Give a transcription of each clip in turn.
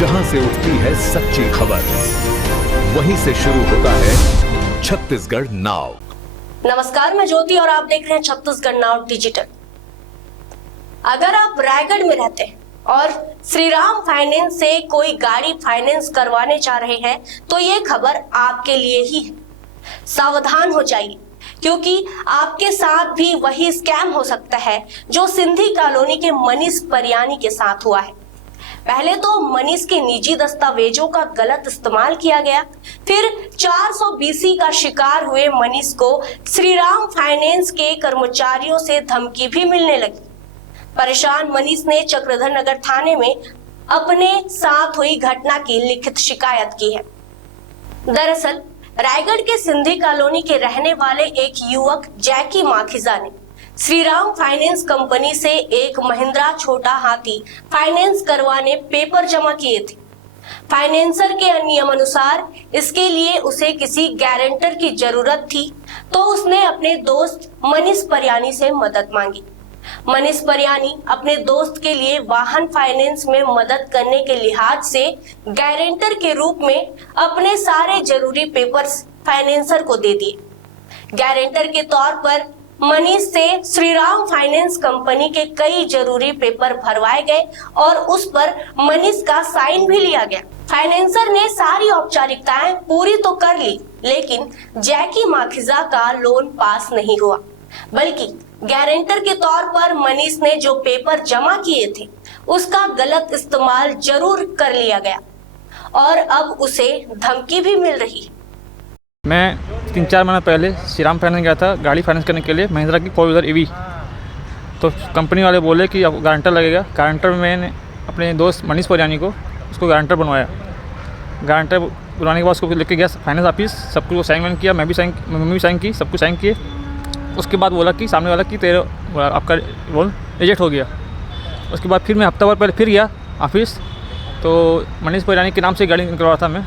जहां से उठती है सच्ची खबर, वहीं से शुरू होता है छत्तीसगढ़ नाउ। नमस्कार, मैं ज्योति और आप देख रहे हैं छत्तीसगढ़ नाउ डिजिटल। अगर आप रायगढ़ में रहते हैं और श्रीराम फाइनेंस से कोई गाड़ी फाइनेंस करवाने जा रहे हैं तो ये खबर आपके लिए ही है। सावधान हो जाइए, क्योंकि आपके साथ भी वही स्कैम हो सकता है जो सिंधी कॉलोनी के मनीष परियानी के साथ हुआ है। पहले तो मनीष के निजी दस्तावेजों का गलत इस्तेमाल किया गया, फिर 420 का शिकार हुए मनीष को श्रीराम फाइनेंस के कर्मचारियों से धमकी भी मिलने लगी। परेशान मनीष ने चक्रधर नगर थाने में अपने साथ हुई घटना की लिखित शिकायत की है। दरअसल रायगढ़ के सिंधी कॉलोनी के रहने वाले एक युवक जैकी माखीजा ने श्रीराम फाइनेंस कंपनी से एक महिंद्रा छोटा हाथी फाइनेंस करवाने पेपर जमा किए थे। फाइनेंसर के नियमानुसार इसके लिए उसे किसी गारंटर की जरूरत थी, तो उसने अपने दोस्त मनीष परियानी से मदद मांगी। मनीष परियानी अपने दोस्त के लिए वाहन फाइनेंस में मदद करने के लिहाज से गारंटर के रूप में अपने सारे जरूरी पेपर्स फाइनेंसर को दे दिए। गारंटर के तौर पर मनीष से श्रीराम फाइनेंस कंपनी के कई जरूरी पेपर भरवाए गए और उस पर मनीष का साइन भी लिया गया। फाइनेंसर ने सारी औपचारिकताएं पूरी तो कर ली, लेकिन जैकी माखीजा का लोन पास नहीं हुआ, बल्कि गारंटर के तौर पर मनीष ने जो पेपर जमा किए थे उसका गलत इस्तेमाल जरूर कर लिया गया और अब उसे धमकी भी मिल रही है। मैं 3-4 महीने पहले श्रीराम फाइनेंस गया था गाड़ी फाइनेंस करने के लिए, महिंद्रा की 4 व्हीलर ईवी। तो कंपनी वाले बोले कि अब गारंटर लगेगा। गारंटर में मैंने अपने दोस्त मनीष परियानी को उसको गारंटर बनवाया। गारंटर बनवाने के बाद उसको लेके गया फाइनेंस ऑफिस, सब कुछ साइन वाइन किया, मम्मी भी साइन की, सब कुछ साइन किए। उसके बाद बोला कि सामने वाला कि तेरे आपका लोन रिजेक्ट हो गया। उसके बाद फिर मैं हफ्ता भर पहले फिर गया ऑफिस, तो मनीष परियानी के नाम से गाड़ी निकलवा था मैं।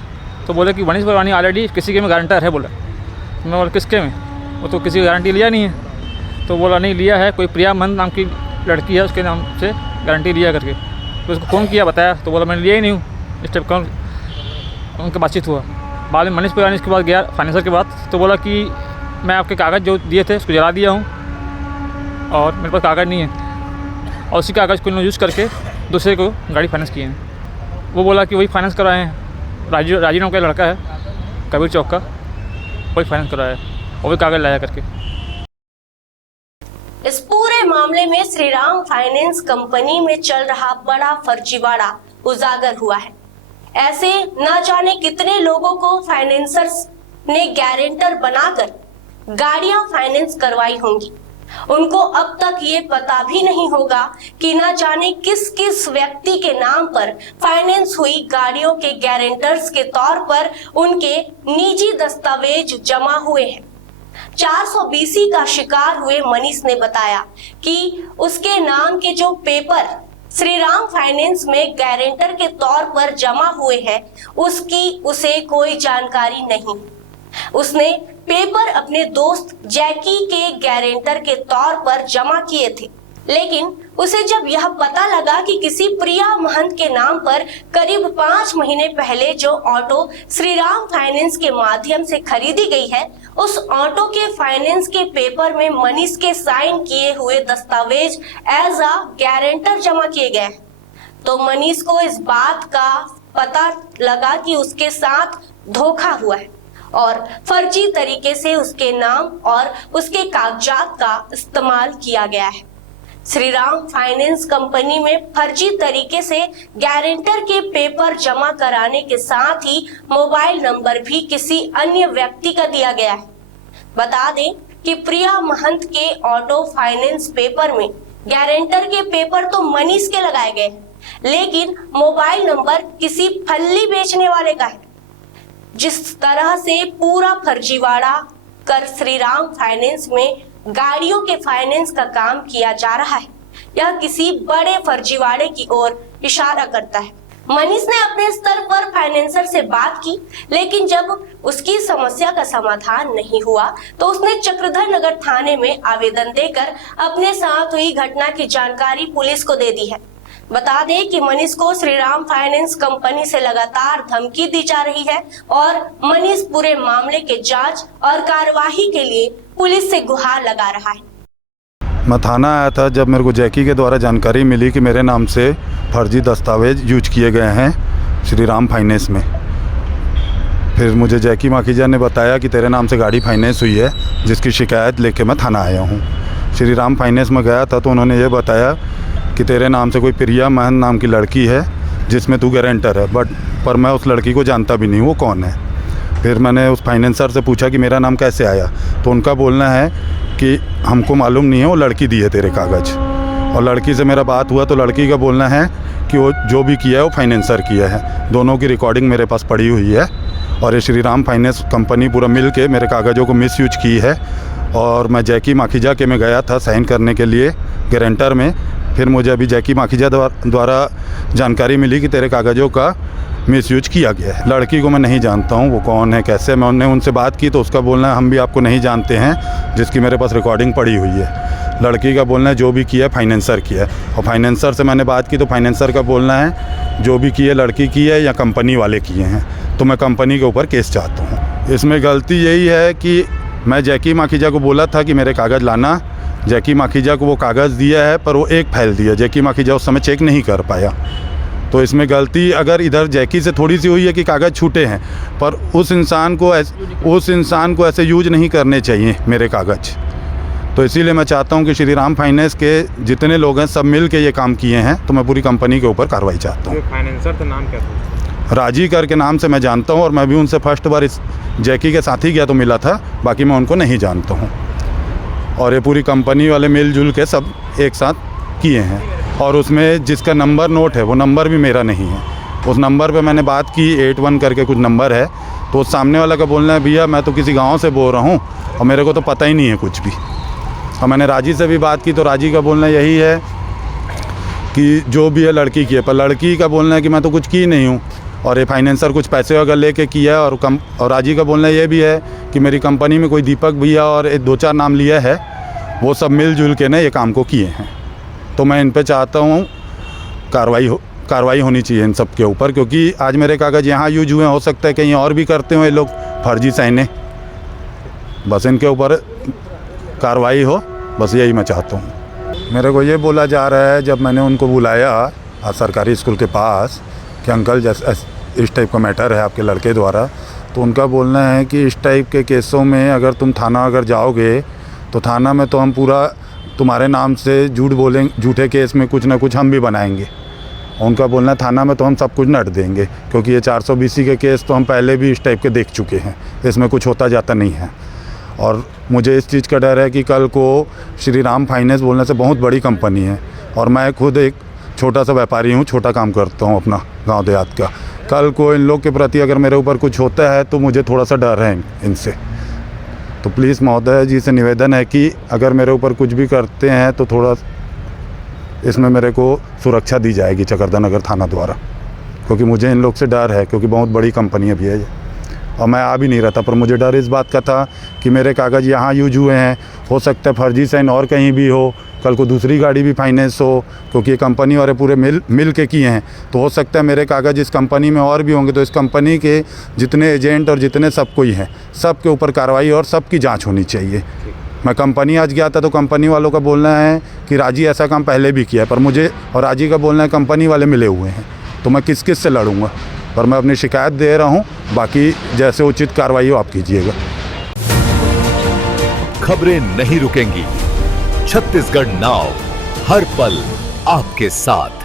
तो बोले कि मनीष परियानी ऑलरेडी किसी के में गारंटर है। बोला मैं बोला किसके में? वो तो किसी की गारंटी लिया नहीं है। तो बोला नहीं लिया है, कोई प्रिया मंद नाम की लड़की है उसके नाम से गारंटी लिया करके। तो उसको फ़ोन किया, बताया, तो बोला मैंने लिया ही नहीं हूँ। इस टाइप का उनका बातचीत हुआ। बाद में मनीष परियानी इसके बाद गया फाइनेंसर के बाद, तो बोला कि मैं आपके कागज़ जो दिए थे उसको जला दिया हूँ और मेरे पास कागज़ नहीं है, और उसी कागज़ को यूज़ करके दूसरे को गाड़ी फाइनेंस किए हैं। वो बोला कि वही फाइनेंस करवाए हैं, राजू नाम का लड़का है कबीर चौक का, वही फाइनेंस कराया है और वही कागज़ लाया करके। इस पूरे मामले में श्रीराम फाइनेंस कंपनी में चल रहा बड़ा फर्जीवाड़ा उजागर हुआ है। ऐसे न जाने कितने लोगों को फाइनेंसर्स ने गारंटर बनाकर गाड़ियां फाइनेंस करवाई होंगी। उनको अब तक ये पता भी नहीं होगा कि न जाने किस किस व्यक्ति के नाम पर फाइनेंस हुई गाड़ियों के गारंटर्स के तौर पर उनके निजी दस्तावेज जमा हुए हैं। 420 का शिकार हुए मनीष ने बताया कि उसके नाम के जो पेपर श्रीराम फाइनेंस में गारंटर के तौर पर जमा हुए हैं उसकी उसे कोई जानकारी नहीं। उसने पेपर अपने दोस्त जैकी के गारंटर के तौर पर जमा किए थे, लेकिन उसे जब यह पता लगा कि किसी प्रिया महंत के नाम पर करीब 5 महीने पहले जो ऑटो श्रीराम फाइनेंस के माध्यम से खरीदी गई है, उस ऑटो के फाइनेंस के पेपर में मनीष के साइन किए हुए दस्तावेज एज अ गारंटर जमा किए गए, तो मनीष को इस बात का पता लगा कि उसके साथ धोखा हुआ है और फर्जी तरीके से उसके नाम और उसके कागजात का इस्तेमाल किया गया है। श्रीराम फाइनेंस कंपनी में फर्जी तरीके से गारंटर के पेपर जमा कराने के साथ ही मोबाइल नंबर भी किसी अन्य व्यक्ति का दिया गया है। बता दें कि प्रिया महंत के ऑटो फाइनेंस पेपर में गारंटर के पेपर तो मनीष के लगाए गए, लेकिन मोबाइल नंबर किसी फल्ली बेचने वाले का है। जिस तरह से पूरा फर्जीवाड़ा कर श्रीराम फाइनेंस में गाड़ियों के फाइनेंस का काम किया जा रहा है, यह किसी बड़े फर्जीवाड़े की ओर इशारा करता है। मनीष ने अपने स्तर पर फाइनेंसर से बात की, लेकिन जब उसकी समस्या का समाधान नहीं हुआ तो उसने चक्रधर नगर थाने में आवेदन देकर अपने साथ हुई घटना की जानकारी पुलिस को दे दी है। बता दें कि मनीष को श्रीराम फाइनेंस कंपनी से लगातार धमकी दी जा रही है और मनीष पूरे मामले के जांच और कार्यवाही के लिए पुलिस से गुहार लगा रहा है। मैं थाना आया था जब मेरे को जैकी के द्वारा जानकारी मिली कि मेरे नाम से फर्जी दस्तावेज यूज किए गए हैं श्रीराम फाइनेंस में। फिर मुझे जैकी माखीजा ने बताया कि तेरे नाम से गाड़ी फाइनेंस हुई है, जिसकी शिकायत लेके मैं थाना आया हूँ। श्रीराम फाइनेंस में गया था तो उन्होंने ये बताया कि तेरे नाम से कोई प्रिया महन नाम की लड़की है जिसमें तू गारंटर है, पर मैं उस लड़की को जानता भी नहीं वो कौन है। फिर मैंने उस फाइनेंसर से पूछा कि मेरा नाम कैसे आया, तो उनका बोलना है कि हमको मालूम नहीं है, वो लड़की दी है तेरे कागज़। और लड़की से मेरा बात हुआ तो लड़की का बोलना है कि वो जो भी किया है वो फाइनेंसर किया है। दोनों की रिकॉर्डिंग मेरे पास पड़ी हुई है और ये श्रीराम फाइनेंस कंपनी पूरा मिल के मेरे कागज़ों को मिसयूज की है। और मैं जैकी माखीजा के में गया था साइन करने के लिए गारंटर में। फिर मुझे अभी जैकी माखीजा द्वारा जानकारी मिली कि तेरे कागज़ों का मिसयूज किया गया है। लड़की को मैं नहीं जानता हूँ वो कौन है कैसे। मैंने उनसे बात की तो उसका बोलना है हम भी आपको नहीं जानते हैं, जिसकी मेरे पास रिकॉर्डिंग पड़ी हुई है। लड़की का बोलना है जो भी किया है फाइनेंसर किया है। और फाइनेंसर से मैंने बात की तो फाइनेंसर का बोलना है जो भी किए लड़की की है या कंपनी वाले किए हैं। तो मैं कंपनी के ऊपर केस चाहता हूँ। इसमें गलती यही है कि मैं जैकी माखीजा को बोला था कि मेरे कागज़ लाना। जैकी माखीजा को वो कागज़ दिया है पर वो एक फाइल दिया। जैकी माखीजा उस समय चेक नहीं कर पाया। तो इसमें गलती अगर इधर जैकी से थोड़ी सी हुई है कि कागज़ छूटे हैं, पर उस इंसान को ऐसे यूज नहीं करने चाहिए मेरे कागज़। तो इसीलिए मैं चाहता हूं कि श्रीराम फाइनेंस के जितने लोग हैं सब मिल के ये काम किए हैं। तो मैं पूरी कंपनी के ऊपर कार्रवाई चाहता हूँ। फाइनेंसर का नाम क्या था? राजी करके नाम से मैं जानता हूँ और मैं भी उनसे फर्स्ट बार इस जैकी के साथ ही गया तो मिला था, बाकी मैं उनको नहीं जानता हूँ। और ये पूरी कंपनी वाले मिलजुल के सब एक साथ किए हैं। और उसमें जिसका नंबर नोट है वो नंबर भी मेरा नहीं है। उस नंबर पे मैंने बात की 81 करके कुछ नंबर है, तो उस सामने वाला का बोलना है भैया मैं तो किसी गांव से बोल रहा हूँ और मेरे को तो पता ही नहीं है कुछ भी। और मैंने राजी से भी बात की तो राजी का बोलना यही है कि जो भी है लड़की की है, पर लड़की का बोलना है कि मैं तो कुछ की नहीं हूँ और ये फाइनेंसर कुछ पैसे अगर लेके किया है। और राजी का बोलना ये भी है कि मेरी कंपनी में कोई दीपक भैया और 2-4 नाम लिया है, वो सब मिलजुल के ना ये काम को किए हैं। तो मैं इन पे चाहता हूँ कार्रवाई होनी चाहिए इन सब के ऊपर, क्योंकि आज मेरे कागज़ यहाँ यूज हुए, हो सकता है कहीं और भी करते हो ये लोग फर्जी साइने। बस इनके ऊपर कार्रवाई हो, बस यही मैं चाहता हूँ। मेरे को ये बोला जा रहा है जब मैंने उनको बुलाया सरकारी स्कूल के पास कि अंकल जैसे इस टाइप का मैटर है आपके लड़के द्वारा, तो उनका बोलना है कि इस टाइप के केसों में अगर तुम थाना अगर जाओगे तो थाना में तो हम पूरा तुम्हारे नाम से झूठे केस में कुछ ना कुछ हम भी बनाएंगे। उनका बोलना है थाना में तो हम सब कुछ नट देंगे, क्योंकि ये 420 के केस तो हम पहले भी इस टाइप के देख चुके हैं, इसमें कुछ होता जाता नहीं है। और मुझे इस चीज़ का डर है कि कल को श्रीराम फाइनेंस बोलने से बहुत बड़ी कंपनी है और मैं खुद एक छोटा सा व्यापारी हूँ, छोटा काम करता हूँ अपना गांव देहात का। कल को इन लोग के प्रति अगर मेरे ऊपर कुछ होता है तो मुझे थोड़ा सा डर है इनसे। तो प्लीज़ महोदय जी से निवेदन है कि अगर मेरे ऊपर कुछ भी करते हैं तो थोड़ा इसमें मेरे को सुरक्षा दी जाएगी चकरदा नगर थाना द्वारा, क्योंकि मुझे इन लोग से डर है, क्योंकि बहुत बड़ी कंपनी है भैया ये। और मैं आ भी नहीं रहा था, पर मुझे डर इस बात का था कि मेरे कागज़ यहाँ यूज हुए हैं, हो सकता है फर्जी साइन और कहीं भी हो, कल को दूसरी गाड़ी भी फाइनेंस हो, क्योंकि ये कंपनी वाले पूरे मिल के किए हैं। तो हो सकता है मेरे कागज़ इस कंपनी में और भी होंगे। तो इस कंपनी के जितने एजेंट और जितने सब कोई हैं, सब के ऊपर कार्रवाई और सब की जाँच होनी चाहिए। मैं कंपनी आज गया था तो कंपनी वालों का बोलना है कि राजी ऐसा काम पहले भी किया है, पर मुझे और राजी का बोलना है कंपनी वाले मिले हुए हैं। तो मैं किस से लड़ूंगा, पर मैं अपनी शिकायत दे रहा हूं, बाकी जैसे उचित कार्रवाई हो आप कीजिएगा। खबरें नहीं रुकेंगी, छत्तीसगढ़ नाउ हर पल आपके साथ।